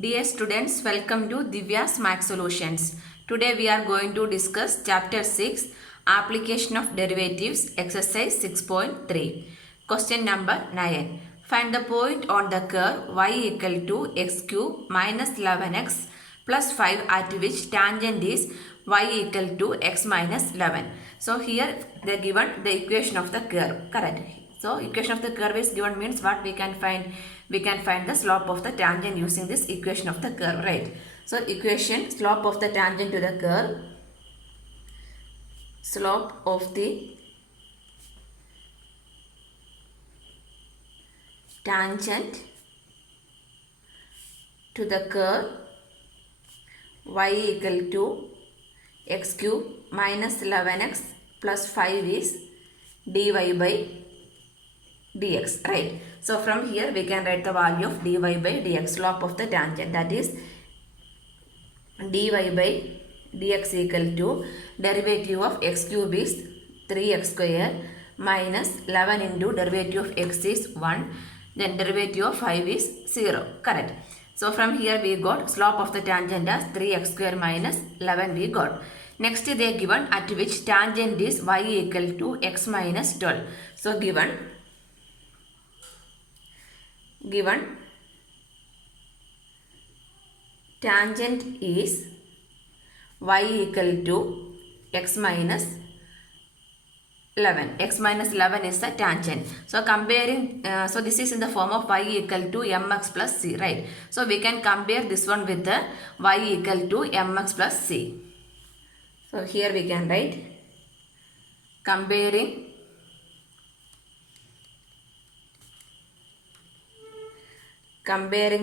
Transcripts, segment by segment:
Dear students, welcome to Divya's Math Solutions. Today we are going to discuss Chapter 6, Application of Derivatives, Exercise 6.3. Question number 9. Find the point on the curve y equal to x cube minus 11x plus 5 at which tangent is y equal to x minus 11. So here they are given the equation of the curve. Correct. So equation of the curve is given means what we can find? We can find the slope of the tangent using this equation of the curve, right? So equation slope of the tangent to the curve, slope of the tangent to the curve y equal to x cube minus 11x plus 5 is dy by dx, right? So from here we can write the value of dy by dx, slope of the tangent, that is dy by dx equal to derivative of x cube is 3x square minus 11 into derivative of x is 1, then derivative of 5 is 0, correct? So from here we got slope of the tangent as 3x square minus 11 we got. Next they are given at which tangent is y equal to x minus 12. So given tangent is y equal to x minus 11. X minus 11 is the tangent. So comparing, so this is in the form of y equal to mx plus c, right? So we can compare this one with the y equal to mx plus c. So here we can write comparing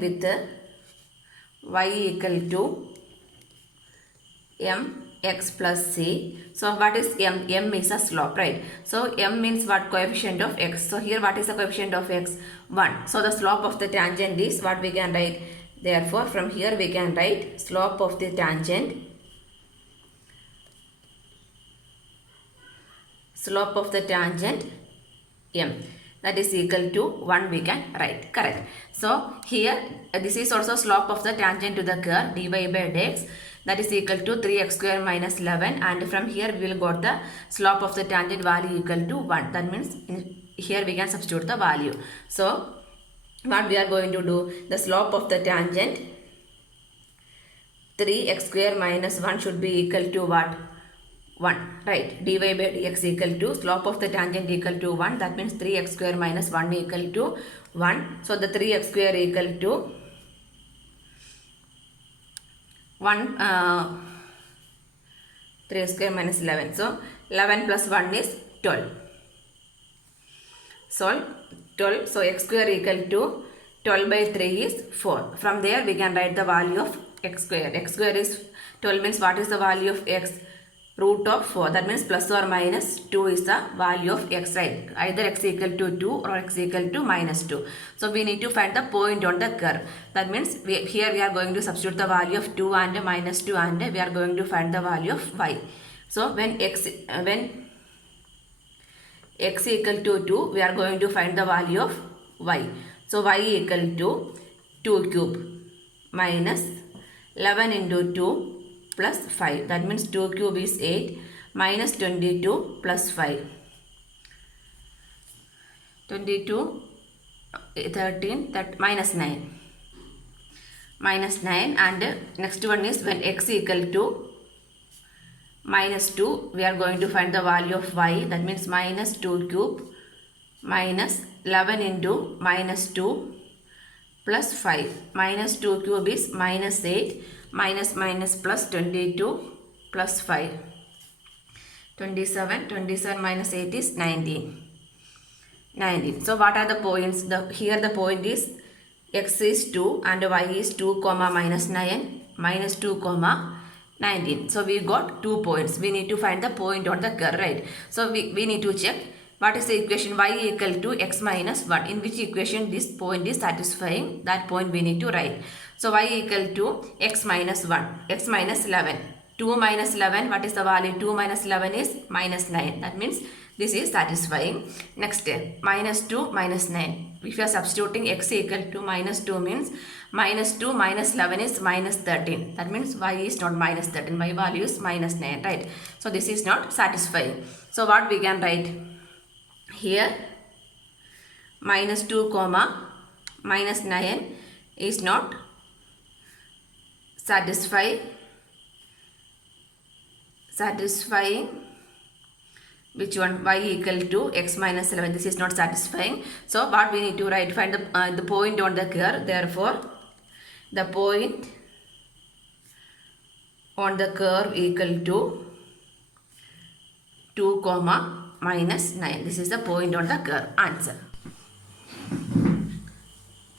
with the y equal to mx plus c. So what is m? M is a slope, right? So m means what? Coefficient of x. So here what is the coefficient of x? 1. So the slope of the tangent is what we can write. Therefore from here we can write slope of the tangent m, that is equal to 1 we can write, correct? So here this is also slope of the tangent to the curve dy by dx, that is equal to 3x square minus 11, and from here we will got the slope of the tangent value equal to 1. That means here we can substitute the value. So what we are going to do, the slope of the tangent 3x square minus 1 should be equal to what? 1, right? Dy by dx equal to slope of the tangent equal to 1. That means 3x square minus 1 equal to 1. So the 3x square equal to 1, 3 square minus 11. So 11 plus 1 is 12. Solve 12. So x square equal to 12 by 3 is 4. From there we can write the value of x square. X square is 12 means what is the value of x? Root of 4. That means plus or minus 2 is the value of x, right? Either x equal to 2 or x equal to minus 2. So we need to find the point on the curve. That means here we are going to substitute the value of 2 and minus 2, and we are going to find the value of y. So when x equal to 2, we are going to find the value of y. So y equal to 2 cube minus 11 into 2 plus 5. That means 2 cube is 8 minus 22 plus 5. 22, 13, that minus 9. Minus 9, and next one is when x equal to minus 2, we are going to find the value of y. That means minus 2 cube minus 11 into minus 2 plus 5. Minus 2 cube is minus 8 minus minus plus 22 plus 5. 27 minus 8 is 19. So what are the points? Here the point is x is 2 and y is 2 comma minus 9 minus 2 comma 19. So we got 2 points. We need to find the point on the curve, right? So we need to check what is the equation y equal to x minus 1. In which equation this point is satisfying, that point we need to write. So y equal to x minus 1, x minus 11. 2 minus 11, what is the value? 2 minus 11 is minus 9. That means This is satisfying. Next, minus 2 minus 9. If you are substituting x equal to minus 2 means minus 2 minus 11 is minus 13. That means y is not minus 13. Y value is minus 9, right? So this is not satisfying. So what we can write here? Minus 2 comma minus 9 is not satisfying. Which one? Y equal to x minus 11. This is not satisfying. So what we need to write? Find the point on the curve. Therefore, the point on the curve equal to 2 comma minus 9. This is the point on the curve. Answer.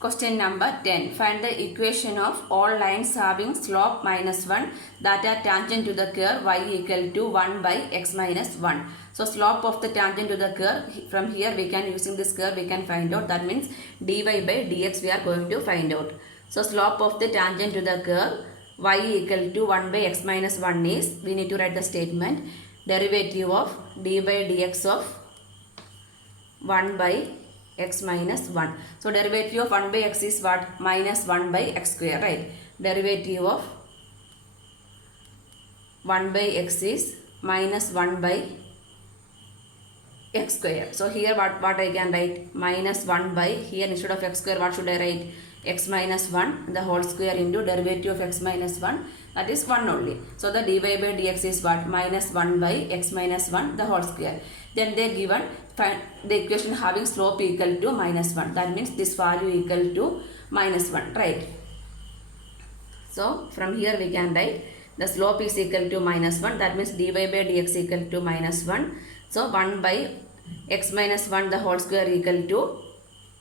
Question number 10. Find the equation of all lines having slope minus 1 that are tangent to the curve y equal to 1 by x minus 1. So slope of the tangent to the curve, from here we can, using this curve we can find out. That means dy by dx we are going to find out. So slope of the tangent to the curve y equal to 1 by x minus 1 is, we need to write the statement, derivative of d by dx of 1 by x minus 1. So derivative of 1 by x is what? Minus 1 by x square, right? Derivative of 1 by x is minus 1 by x square. So here what I can write? Minus 1 by, here instead of x square what should I write? X minus 1 the whole square into derivative of x minus 1, that is 1 only. So the dy by dx is what? Minus 1 by x minus 1 the whole square. Then they given the equation having slope equal to minus 1. That means this value equal to minus 1, right? So from here we can write the slope is equal to minus 1. That means dy by dx equal to minus 1. So 1 by x minus 1 the whole square equal to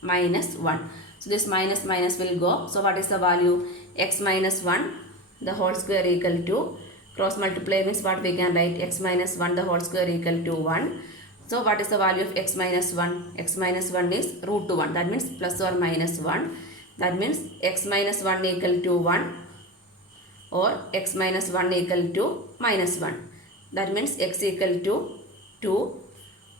minus 1. So this minus minus will go. So what is the value? X minus 1 the whole square equal to, cross multiply means what we can write? X minus 1 the whole square equal to 1. So what is the value of x minus 1? X minus 1 is root 1. That means plus or minus 1. That means x minus 1 equal to 1 or x minus 1 equal to minus 1. That means x equal to 2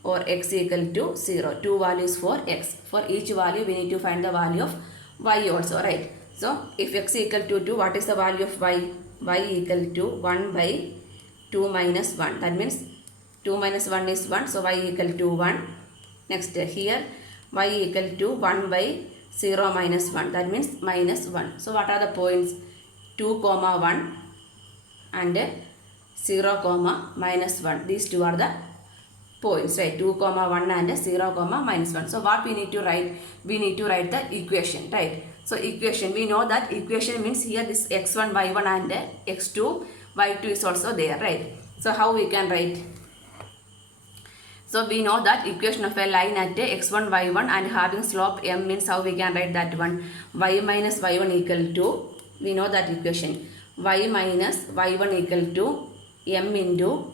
or x equal to 0. Two values for x. For each value we need to find the value of y also, right? So if x equal to 2, what is the value of y? Y equal to 1 by 2 minus 1. That means 2 minus 1 is 1. So y equal to 1. Next here y equal to 1 by 0 minus 1. That means minus 1. So what are the points? 2 comma 1 and 0 comma minus 1. These two are the points, right? 2 comma 1 and 0 comma minus 1. So what we need to write? We need to write the equation, right? So equation, we know that equation means here this x1 y1 and x2 y2 is also there, right? So how we can write? So we know that equation of a line at x1 y1 and having slope m means how we can write that one? Y minus y1 equal to, we know that equation, y minus y1 equal to m into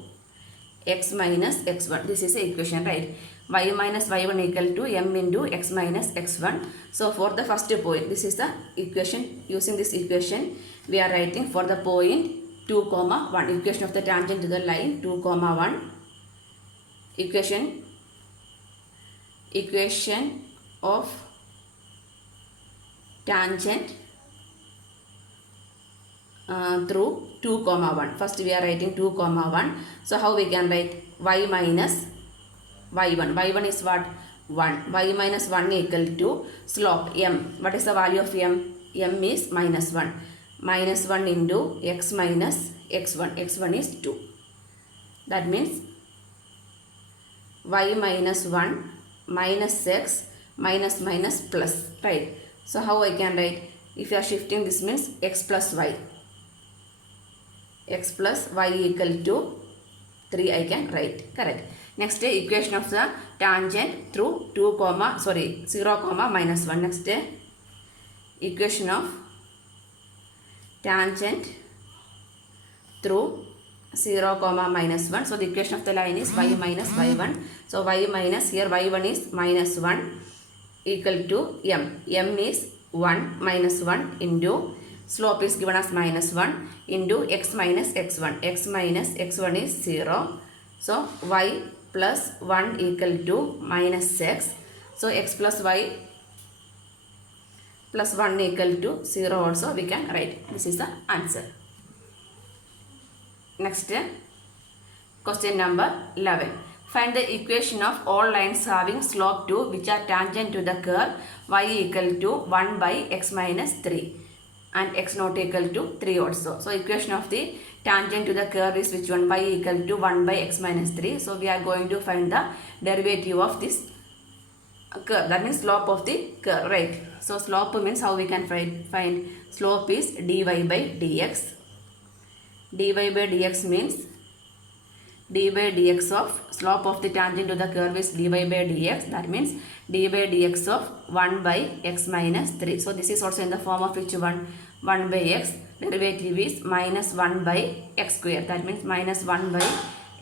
x minus x1. This is the equation, right? Y minus y1 equal to m into x minus x1. So for the first point, this is the equation. Using this equation, we are writing for the point 2 comma 1. Equation of the tangent to the line 2 comma 1. Equation of tangent through 2 comma 1. First we are writing 2 comma 1. So how we can write? Y minus y1. y1 is what? 1. Y minus 1 equal to slope m. What is the value of m? M is minus 1. Minus 1 into x minus x1. x1 is 2. That means y minus 1 minus x minus minus plus, right? So how I can write? If you are shifting, this means x plus y. X plus y equal to 3 I can write, correct. Next equation of the tangent through 0 comma minus 1. Next equation of tangent through 0 comma minus 1. So the equation of the line is y minus y1. So y minus, here y1 is minus 1 equal to m. M is 1 minus 1 into slope is given as minus 1 into x minus x1. X minus x1 is 0. So y plus 1 equal to minus x. So x plus y plus 1 equal to 0 also we can write. This is the answer. Next, question number 11. Find the equation of all lines having slope 2 which are tangent to the curve y equal to 1 by x minus 3 and x not equal to 3 also. So equation of the tangent to the curve is which one? Y equal to 1 by x minus 3. So we are going to find the derivative of this curve, that means slope of the curve, right? So slope means how we can find slope is dy by dx. dy by dx means dy by dx of slope of the tangent to the curve is dy by dx, that means dy by dx of 1 by x minus 3. So this is also in the form of which one? 1 by x, derivative is minus 1 by x square, that means minus 1 by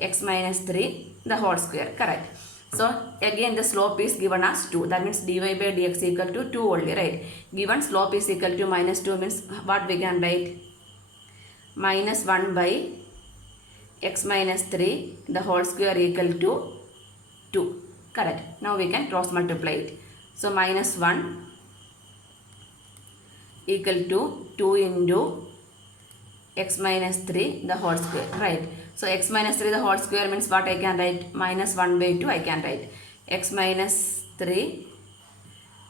x minus 3 the whole square, correct? So again the slope is given as 2, that means dy by dx equal to 2 only, right? Given slope is equal to minus 2 means what we can write? Minus 1 by x minus 3 the whole square equal to 2, correct? Now we can cross multiply it. So minus 1 equal to 2 into x minus 3 the whole square, right? So x minus 3 the whole square means what I can write? Minus 1 by 2 I can write. X minus 3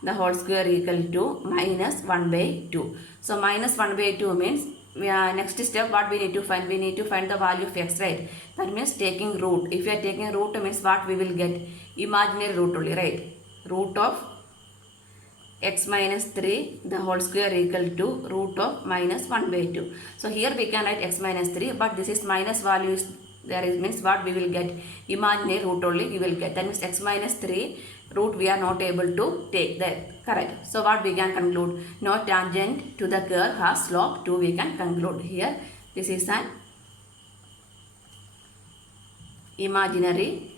the whole square equal to minus 1 by 2. So minus 1 by 2 means next step what we need to find? We need to find the value of x, right? That means taking root. If you are taking root means what we will get? Imaginary root only, right? Root of x minus 3 the whole square equal to root of minus 1 by 2. So here we can write x minus 3, but this is minus value is there is means what we will get? Imaginary root only we will get. That means x minus 3 root we are not able to take that, correct? So what we can conclude? No tangent to the curve has slope 2 we can conclude here. This is an imaginary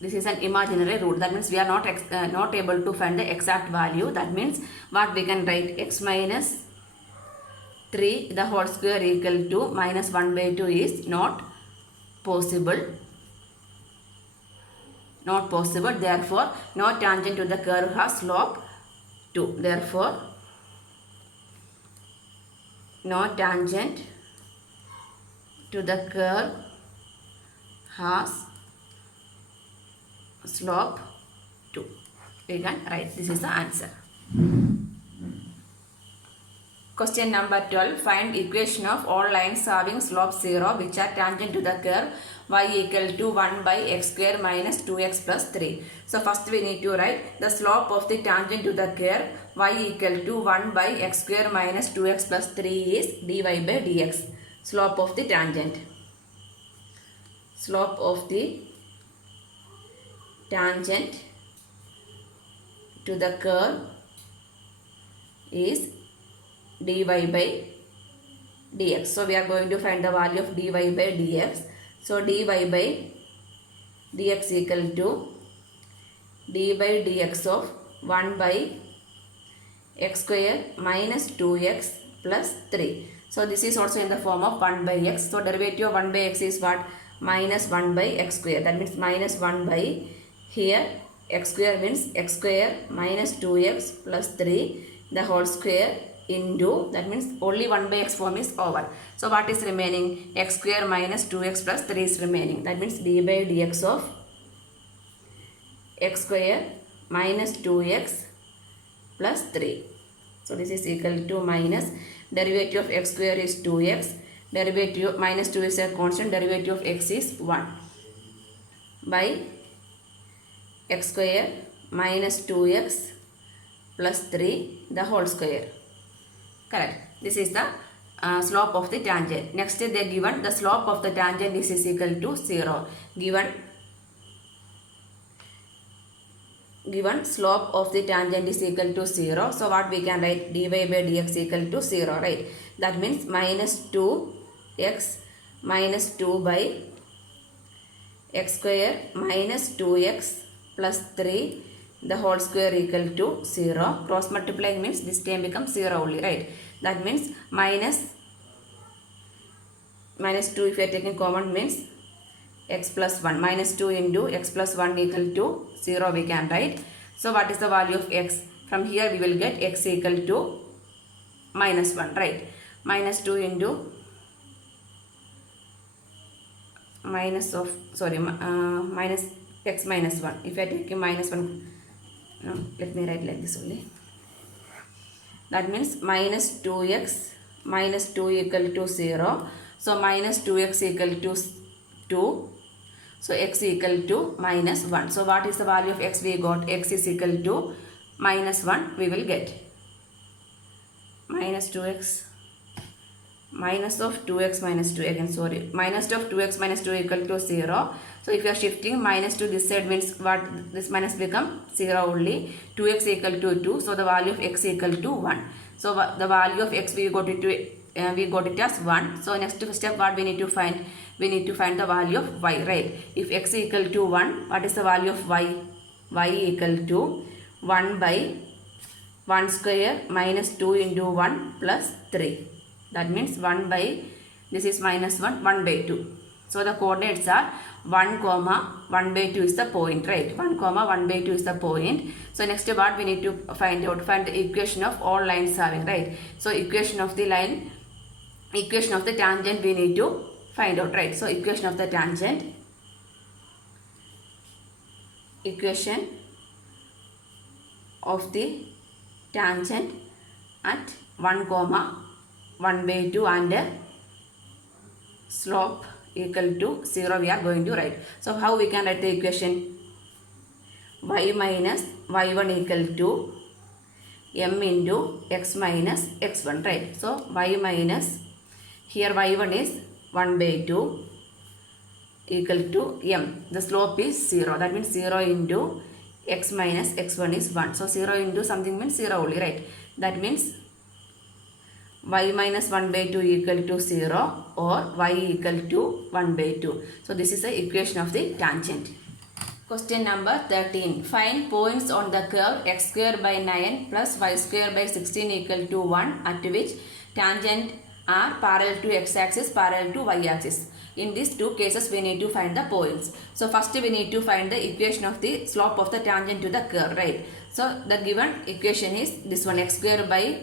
root. That means we are not able to find the exact value. That means what we can write? X minus 3 the whole square equal to minus 1 by 2 is not possible. Not possible. Therefore, no tangent to the curve has slope 2. Therefore, no tangent to the curve has slope 2. We can write. This is the answer. Question number 12. Find equation of all lines having slope 0 which are tangent to the curve y equal to 1 by x square minus 2x plus 3. So first we need to write the slope of the tangent to the curve y equal to 1 by x square minus 2x plus 3 is dy by dx. Slope of the tangent. Slope of the tangent to the curve is dy by dx. So we are going to find the value of dy by dx. So dy by dx equal to dy by dx of 1 by x square minus 2x plus 3. So this is also in the form of 1 by x. So derivative of 1 by x is what? Minus 1 by x square. That means minus 1 by, here x square means x square minus 2x plus 3 the whole square into, that means only 1 by x form is over. So what is remaining? X square minus 2x plus 3 is remaining. That means d by dx of x square minus 2x plus 3. So this is equal to minus derivative of x square is 2x. Derivative minus 2 is a constant. Derivative of x is 1 by x square minus 2x plus 3 the whole square. Correct. This is the slope of the tangent. Next they are given the slope of the tangent is equal to 0. Given slope of the tangent is equal to 0. So what we can write? Dy by dx equal to 0, right? That means minus 2x minus 2 by x square minus 2x plus 3 the whole square equal to 0. Cross multiplying means this term becomes 0 only, right? That means minus 2 if you are taking common means x plus 1. Minus 2 into x plus 1 equal to 0 we can write. So what is the value of x? From here we will get x equal to minus 1, right? Minus 2 into minus x minus 1. If I take minus 1, no, let me write like this only. That means minus 2x minus 2 equal to 0. So minus 2x equal to 2. So x equal to minus 1. So what is the value of x we got? X is equal to minus 1 we will get. Minus 2x minus of 2x minus 2 again, sorry. Minus of 2x minus 2 equal to 0. So if you are shifting minus to this side means what? This minus become 0 only. 2x equal to 2. So the value of x equal to 1. So the value of x we got it as 1. So next step what we need to find? We need to find the value of y, right? If x equal to 1, what is the value of y? Y equal to 1 by 1 square minus 2 into 1 plus 3. That means 1 by, this is minus 1, 1 by 2. So the coordinates are 1 comma 1 by 2 is the point, right? 1 comma 1 by 2 is the point. So next what we need to find out? Find the equation of all lines having, right? So equation of the line, equation of the tangent we need to find out, right? So equation of the tangent, equation of the tangent at 1 comma 1 by 2 and slope equal to 0 we are going to write. So how we can write the equation? Y minus y1 equal to m into x minus x1, right? So y minus, here y1 is 1 by 2 equal to m. The slope is 0. That means 0 into x minus x1 is 1. So 0 into something means 0 only, right? That means y minus 1 by 2 equal to 0 or y equal to 1 by 2. So this is the equation of the tangent. Question number 13. Find points on the curve x square by 9 plus y square by 16 equal to 1 at which tangent are parallel to x-axis, parallel to y-axis. In these two cases we need to find the points. So first we need to find the equation of the slope of the tangent to the curve, right? So the given equation is this one, x square by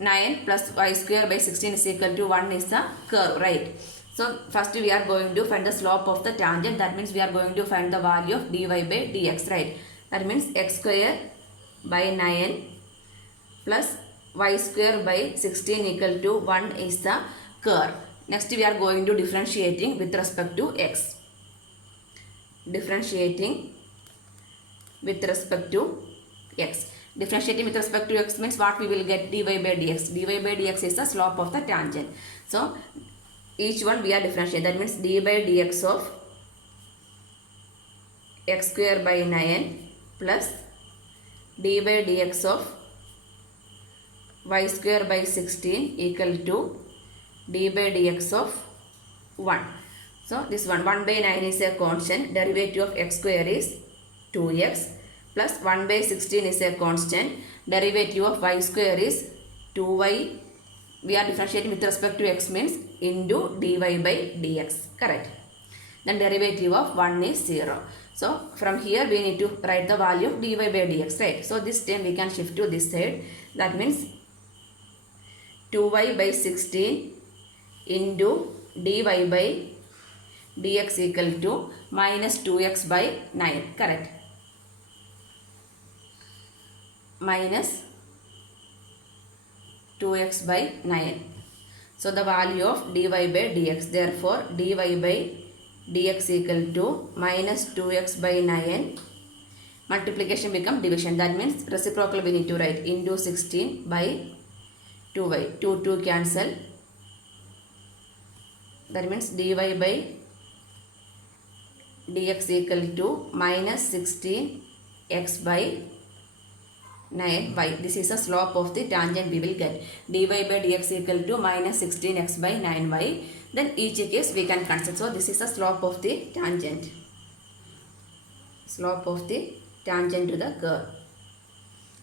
9 plus y square by 16 is equal to 1 is the curve, right? So first we are going to find the slope of the tangent. That means we are going to find the value of dy by dx, right? That means x square by 9 plus y square by 16 equal to 1 is the curve. Next we are going to differentiating with respect to x. Differentiating with respect to x. Differentiating with respect to x means what we will get? Dy by dx. Dy by dx is the slope of the tangent. So each one we are differentiating. That means d by dx of x square by 9 plus d by dx of y square by 16 equal to d by dx of 1. So this one 1 by 9 is a constant. Derivative of x square is 2x plus 1 by 16 is a constant. Derivative of y square is 2y. We are differentiating with respect to x means into dy by dx. Correct. Then derivative of 1 is 0. So from here we need to write the value of dy by dx, right? So this term we can shift to this side. That means 2y by 16 into dy by dx equal to minus 2x by 9. Correct. Minus 2x by 9. So the value of dy by dx. Therefore dy by dx equal to minus 2x by 9. Multiplication become division. That means reciprocal we need to write into 16 by 2y. 2 cancel. That means dy by dx equal to minus 16x by 9y. This is the slope of the tangent we will get. Dy by dx equal to minus 16x by 9y. Then each case we can consider. So this is the slope of the tangent. Slope of the tangent to the curve.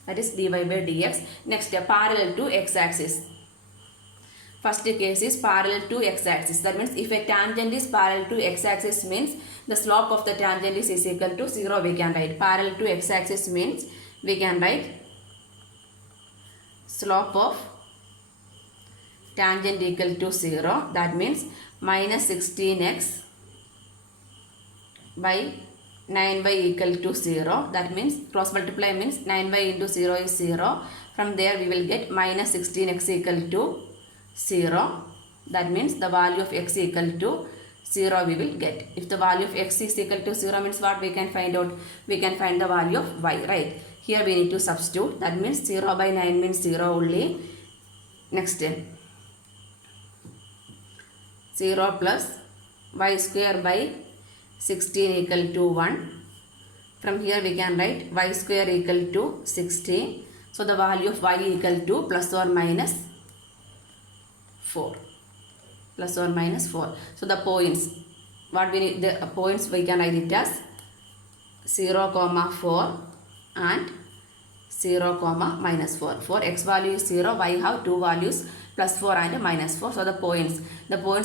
That is dy by dx. Next, parallel to x-axis. First case is parallel to x-axis. That means if a tangent is parallel to x-axis means the slope of the tangent is equal to 0 we can write. Parallel to x-axis means we can write slope of tangent equal to 0. That means minus 16x by 9y equal to 0. That means cross multiply means 9y into 0 is 0. From there we will get minus 16x equal to 0. That means the value of x equal to 0 we will get. If the value of x is equal to 0 means what we can find out? We can find the value of y, right? Here we need to substitute. That means 0 by 9 means 0 only. Next 0 plus y square by 16 equal to 1. From here we can write y square equal to 16. So the value of y equal to plus or minus 4. Plus or minus 4. So the points, what we need, the points we can write it as 0, 4 and 0, minus 4. For x value is 0, y have two values plus 4 and minus 4. So the points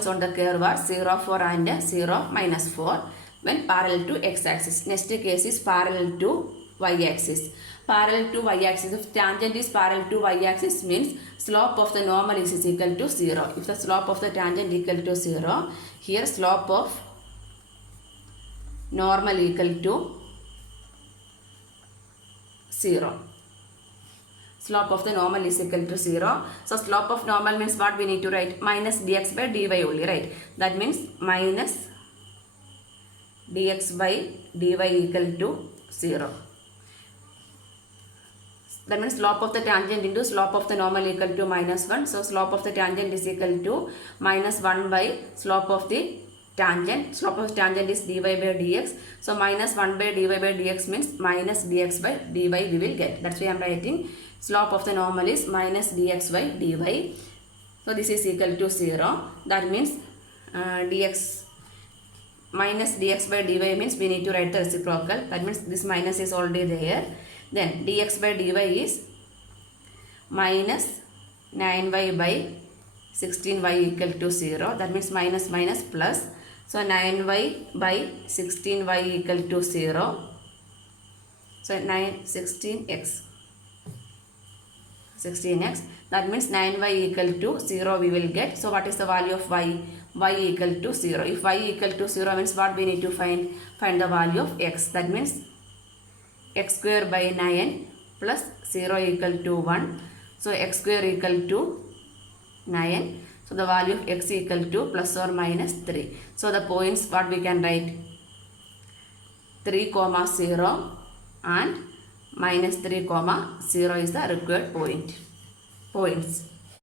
on the curve are 0, 4 and 0, minus 4 when parallel to x-axis. Next case is parallel to y-axis. Parallel to y-axis, if tangent is parallel to y-axis means slope of the normal is equal to 0. If the slope of the tangent equal to 0, here slope of normal equal to 0. Slope of the normal is equal to 0. So slope of normal means what we need to write? Minus dx by dy only, right? That means minus dx by dy equal to 0. That means slope of the tangent into slope of the normal equal to minus 1. So slope of the tangent is equal to minus 1 by slope of the tangent. Slope of the tangent is dy by dx. So minus 1 by dy by dx means minus dx by dy we will get. That's why I am writing slope of the normal is minus dx by dy. So this is equal to 0. That means dx minus dx by dy means we need to write the reciprocal. That means this minus is already there. Then dx by dy is minus 9y by 16y equal to 0. That means minus minus plus. So 9y by 16y equal to 0. So 16x. That means 9y equal to 0 we will get. So what is the value of y? Y equal to 0. If y equal to 0 means what we need to find? Find the value of x. That means x square by 9 plus 0 equal to 1. So x square equal to 9. So the value of x equal to plus or minus 3. So the points what we can write? 3, 0 and minus 3, 0 is the required points.